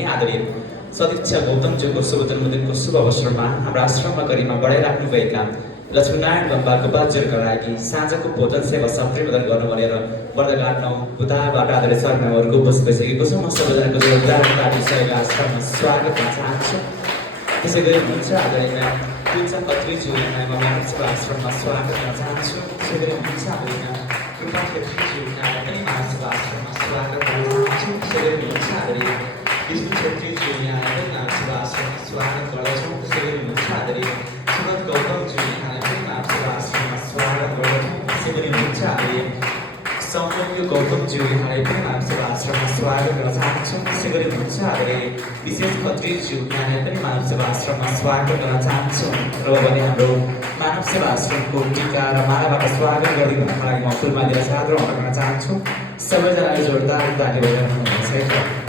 पनि आदरणीय सदीक्षा गौतमज्यूको शुभ जन्मदिनको शुभ अवसरमा हाम्रो आश्रममा गरिमा बढाइराख्नुभएका लक्ष्मीनारायण बम्बा गोपालज्यूका लागि साँझको भोजन सेवा सम्प्रदान गर्नु भनेर बर्दघाट 9 बुधाबाट आदरणीय सरकारहरूको उपस्थित भइसकेको छ। म सबैजनाको जोरदार विषयको आश्रममा स्वागत गर्न चाहन्छु। त्यसै गरी हुन्छ आदरणीय तुलसा खत्रीज्यू यहाँलाई म मानव सेवा आश्रममा स्वागत गर्न चाहन्छु। त्यसै गरी हुन्छ आदरणीय कृपा खत्रीज्यू यहाँलाई पनि मानव सेवा आश्रममा स्वागत गर्न चाहन्छु। त्यसै गरी हुन्छ आदरणीय विष्णु छेत्रीज्यू यहाँलाई पनि मानव सेवा आश्रममा स्वागत गर्दछौँ। त्यसै गरी हुन्छ आदरणीय सुगत गौतमज्यू यहाँलाई पनि मानव सेवा आश्रममा स्वागत गर्दछौँ। त्यसै गरी हुन्छ आदरणीय सौम्य गौतमज्यू यहाँलाई पनि मानव सेवा आश्रममा स्वागत गर्न चाहन्छौँ। त्यसै गरी हुन्छ आदरणीय विशेष खत्रीज्यू यहाँलाई पनि मानव सेवा आश्रममा स्वागत गर्न चाहन्छौँ। र भने हाम्रो मानव सेवा आश्रमको टीका र मालाबाट स्वागत गरिदिनुको लागि म फुलमालीलाई सादर अनुरोध गर्न चाहन्छु। सबैजनाले जोरदार ताली बजाउनुहुन्छ है।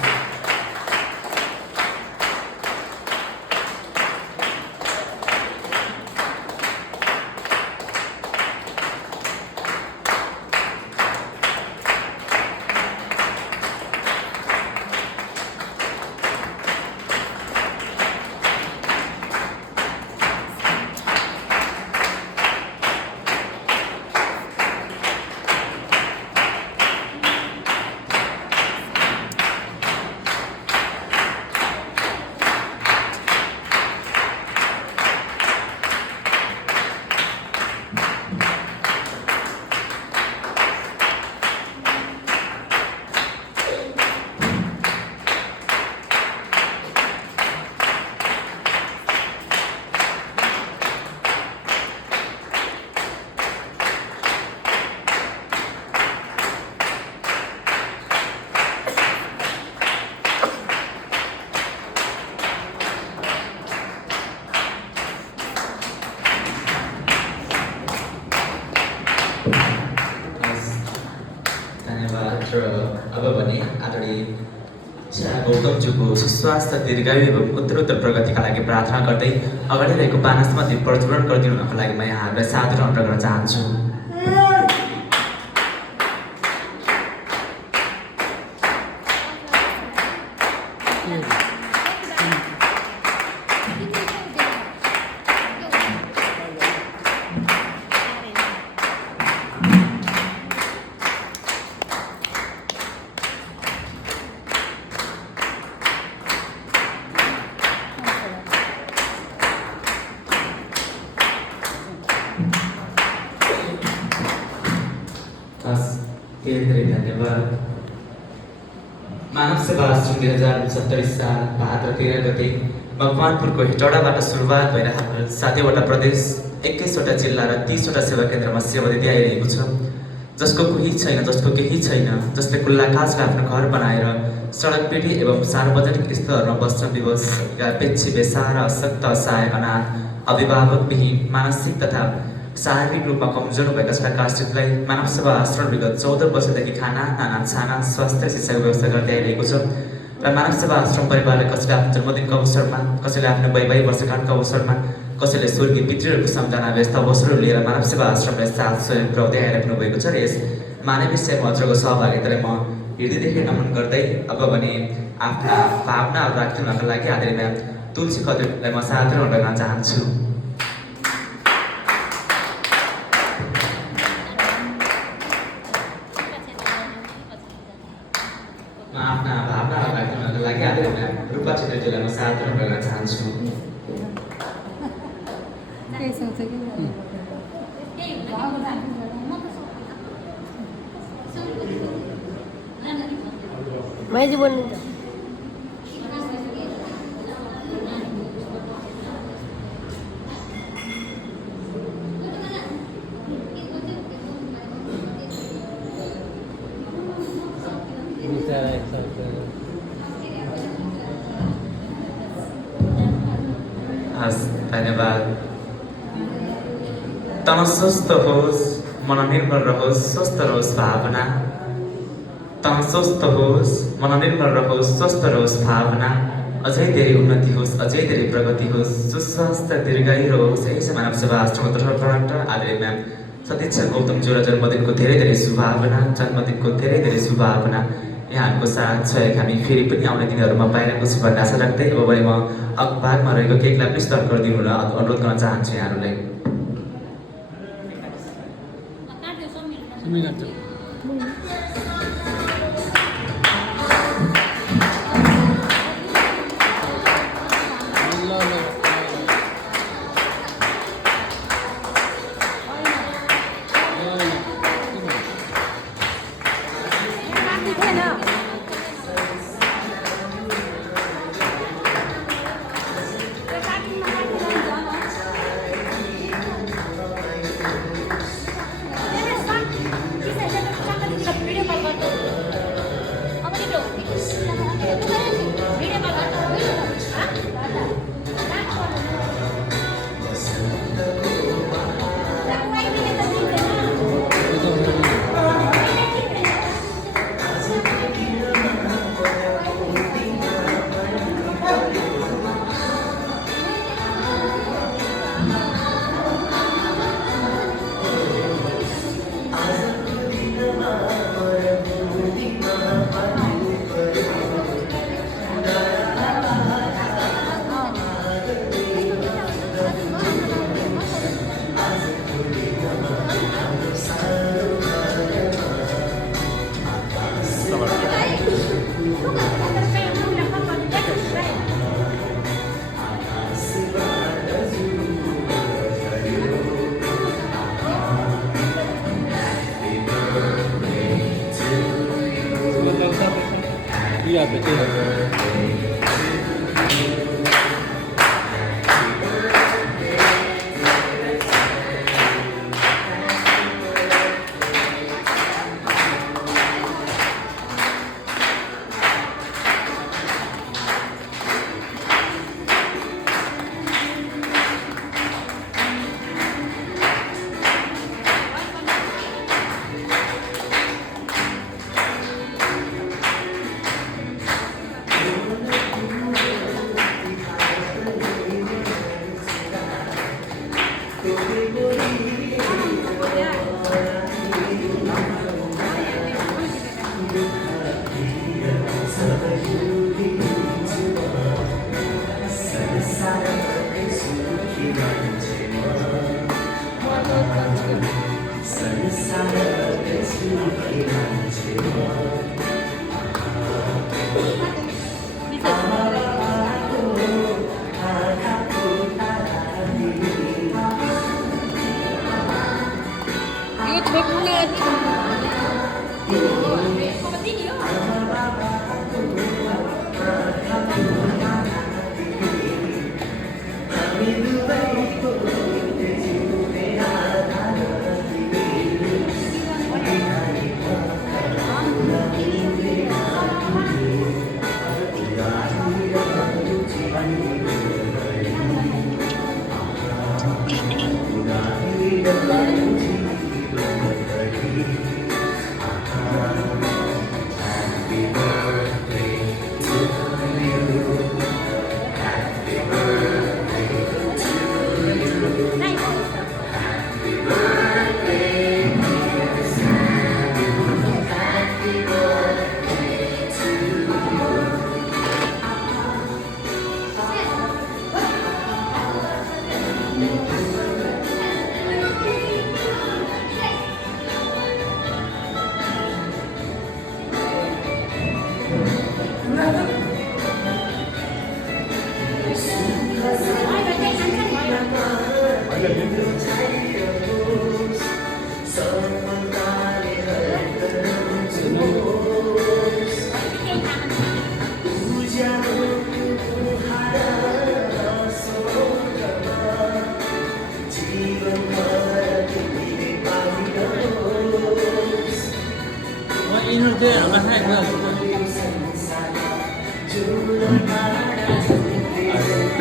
अब भने आदरणीय गौतमज्यूको सुस्वास्थ्य दीर्घायु एवं उत्तरोत्तर प्रगतिका लागि प्रार्थना गर्दै अगाडि रहेको पानसमध्ये प्रज्वलन गरिदिनुको लागि म यहाँहरूलाई सादर अनुरोध गर्न चाहन्छु। धेरै धन्यवाद। मानव सेवा आश्रम 2070 साल भाद्र 13 गते मकवानपुरको हेटौडाबाट सुरुवात भएर हाम्रो 7वटा प्रदेश 21वटा जिल्ला र 30वटा सेवा केन्द्रमा सेवा दिँदै आइरहेको छ। जसको कोही छैन, जसको केही छैन, जसले खुल्लाकाशले आफ्नो घर बनाएर सडक पेटी एवं सार्वजनिक स्थलहरूमा बस्न विवश या पेच्छी बेसार अशक्त असहाय अनाथ अभिभावकविहीन मानसिक तथा शारीरिक रूपमा कमजोर भएका छात्रलाई मानव सेवा आश्रम विगत 14 वर्षदेखि खाना, नाना, छाना, स्वास्थ्य शिक्षाको व्यवस्था गर्दै आइरहेको छ। र मानव सेवा आश्रम परिवारले कसैले आफ्नो जन्मदिनको अवसरमा, कसैले आफ्नो वैवाहिक वर्षगाँठको अवसरमा, कसैले स्वर्गीय पितृहरूको सम्झना व्यस्त अवसरहरू लिएर मानव सेवा आश्रमलाई साथ सहयोग पुर्याउँदै आइराख्नु भएको छ। र यस मानवीय सेवा मञ्चको सहभागितालाई म हृदयदेखि नमन गर्दै अब भने आफ्ना भावनाहरू राख्नुका लागि आदरणीय तुलसी खत्रीलाई म सादर अनुरोध गर्न चाहन्छु। आफ्ना भावनाहरू राख्नुका लागि आदरणीय रूपा छेत्रीज्यूलाई म सादर अनुरोध गर्न चाहन्छु। मैले बोल्नु त धन्यवाद। तन स्वस्थ होस्, मन निर्मल रहोस्, स्वस्थ रहोस् भावना। तन स्वस्थ होस्, मन निर्मल रहोस्, स्वस्थ रहोस् भावना। अझै धेरै उन्नति होस्, अझै धेरै प्रगति होस्, सुस्वास्थ्य दीर्घायु रहोस्। यही छ मानव सेवा आश्रमको तर्फबाट आदरणीय म्याम सतीक्षा गौतमज्यूलाई जन्मदिनको धेरै धेरै शुभकामना, जन्मदिनको धेरै धेरै शुभकामना। यहाँहरूको साथ सहयोग हामी फेरि पनि आउने दिनहरूमा पाइरहेको छु भन्ने आशा राख्दै अब भने म भागमा रहेको केकलाई पनि स्टार्ट गरिदिनु र अनुरोध गर्न चाहन्छु यहाँहरूलाई Iya betul.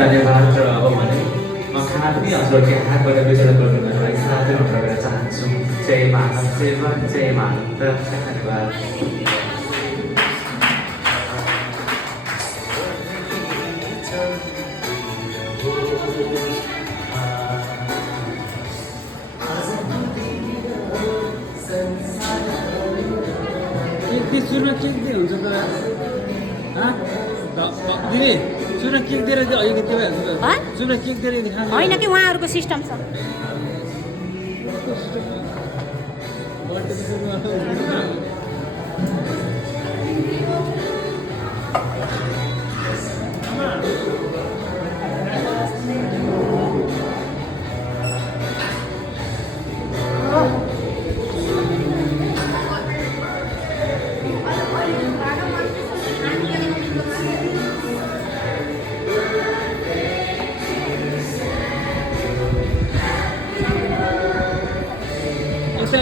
धन्यवाद र अब भने म खाना पनि हजुरहरूले हातबाट वितरण गर्नुको लागि साथै अनुरोध गर्न चाहन्छु जय मानव सेवा जय मानव धन्यवाद त्यो सुरुमा केक दिए हुन्छ त दिदी सुरुमा केक दिएर चाहिँ अलिकति भइहाल्छ त सुरुमा केक दिएर खानु होइन कि उहाँहरूको सिस्टम छ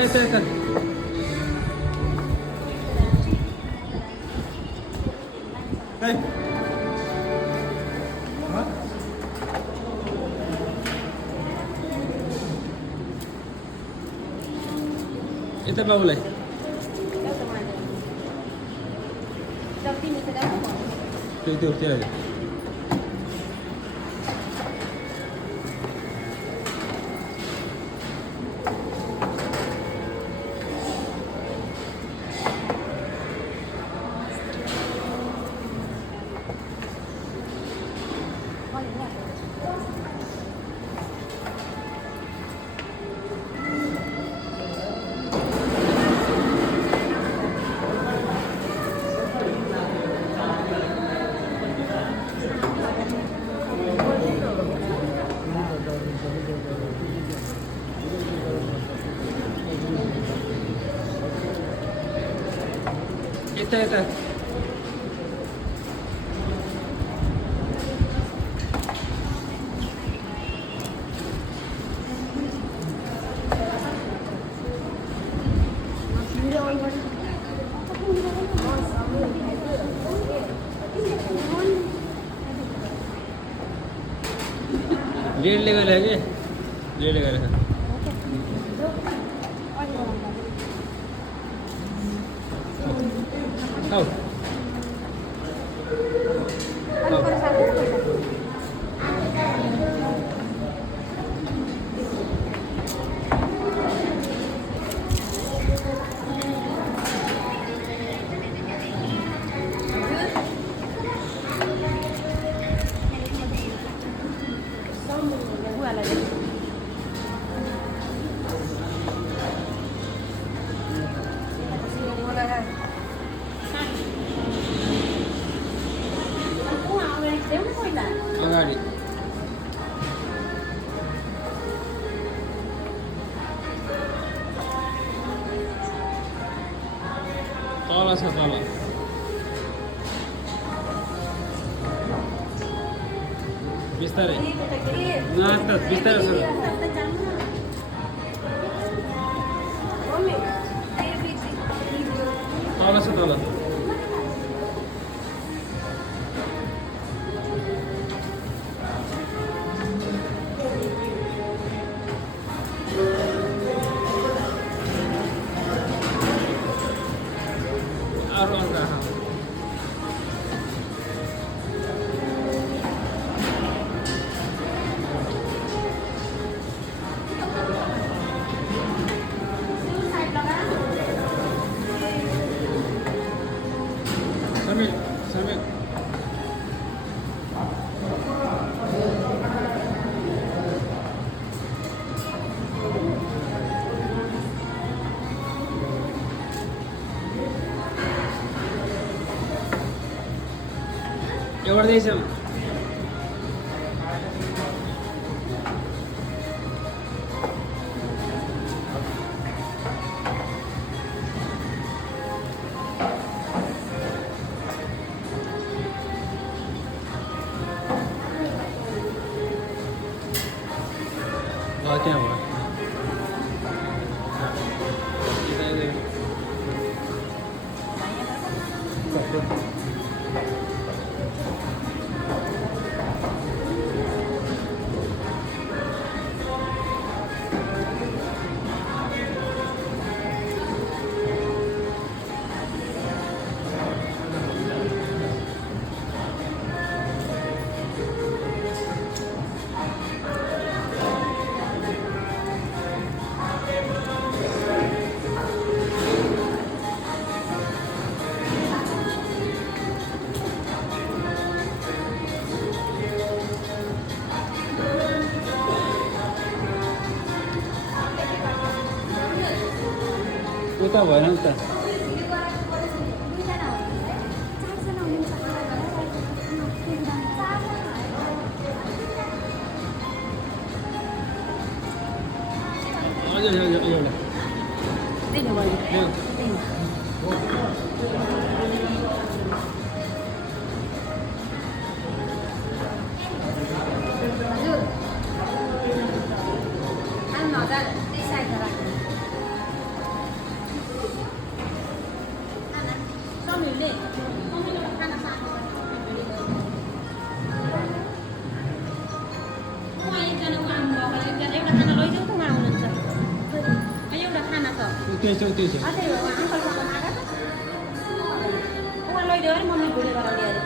यता यता बाबुलाई त्यो यता लेडले गरे कि लेडले गरे Oh. अगाडि तल छ तल बिस्तारै बिस्तारै छ तल छ तल Sambil ఎవరు దేశం क्या हुआ उता भएन नि त हजुर एउटा त्यही हो मैले यो हजुर आउनु हजार त्यही साइडमा राख्नु समीरले खाना सानो उहाँ एकजनाको आउनुभएको एकजना खाना लैजाउँ त उहाँ आउनुहुन्छ एउटा खाना त त्यही छ अझै अङ्कलसँग मागा त उहाँ लैदियो अरे मम्मी भुले गराउने अरे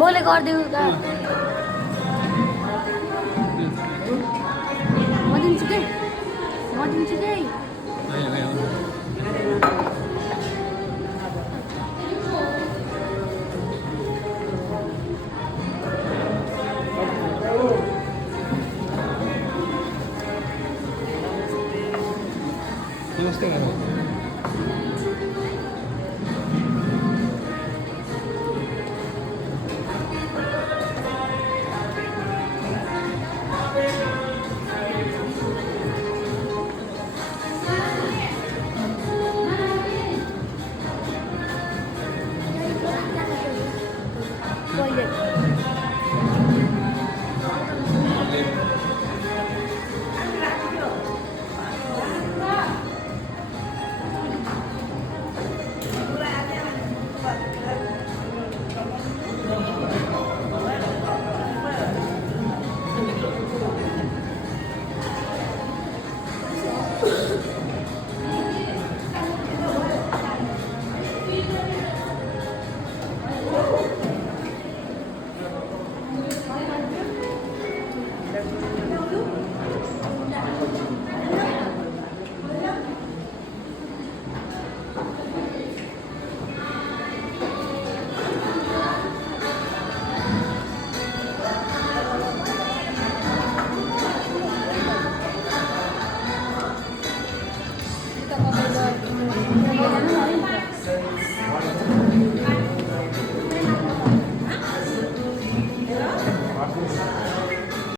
मैले गरिदिउँ त म दिन्छु के नमस्ते पहिले